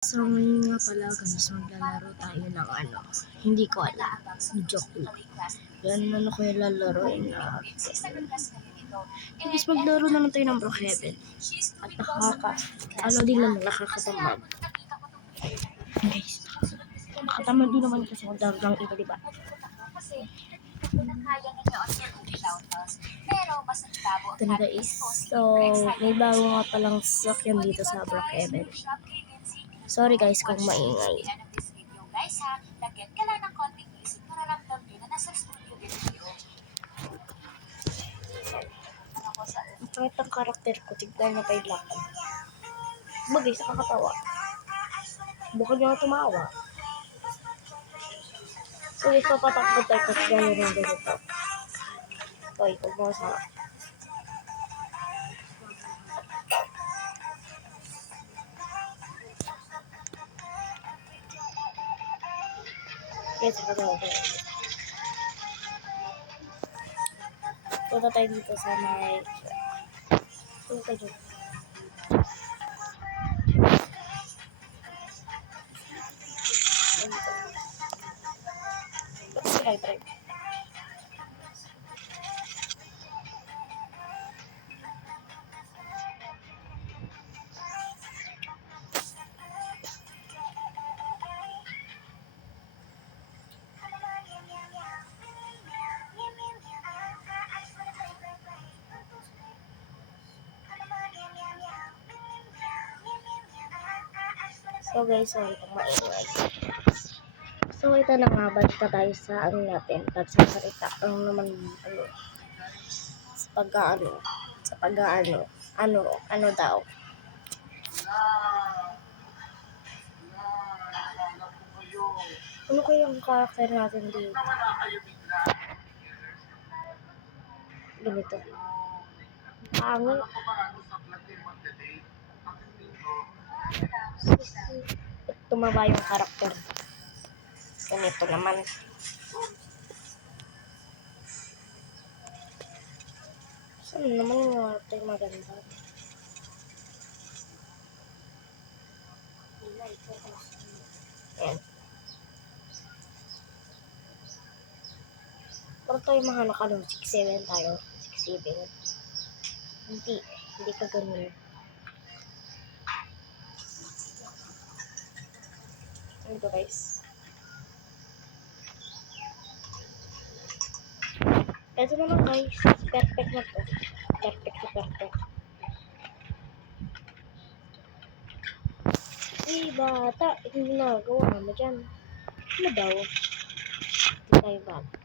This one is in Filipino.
So ngayon nga pala guys, maglalaro tayo ng hindi ko alam, joke lang. Yan, ko yung lalaroin natin. Guys, maglaro naman tayo ng Brookhaven. At nakakatamad. Guys, nakatamad din naman kasi kung dami ng iba, diba? Ito na guys, so may bago nga palang sakyan dito sa Brookhaven. Sorry guys kung maingay. Guys ha, lagyan ka lang ng konting isip para ramdam nyo na nasa studio din kayo. Ang pangit ang karakter ko, tignan na kay Black. Bagay sa kakatawa. Bukod niya tumawa. So guys, papatakbo tayo kasi gano'n ng ganito. Okay, huwag mo sa... Yes, ako. Punta tayo dito sa may... Punta tayo. Try. So guys, sorry kung maingay. So ito na nga, balik na tayo sa natin. Pagsasalita naman sa pag-aano, ano daw. Ano kaya ang karakter natin dito? Ganito. Pangit. Tumaba yung karakter. Ganito naman. Saan naman yung karakter maganda? Ayan. Parang tayo mahanap 6'7" tayo. 6'7". Hindi ka ganun. Ano ba guys? Ito naman guys, perfect na to. Perfect. Bata, ito yung ginagawa mo dyan. Ano daw? Hindi tayo bata.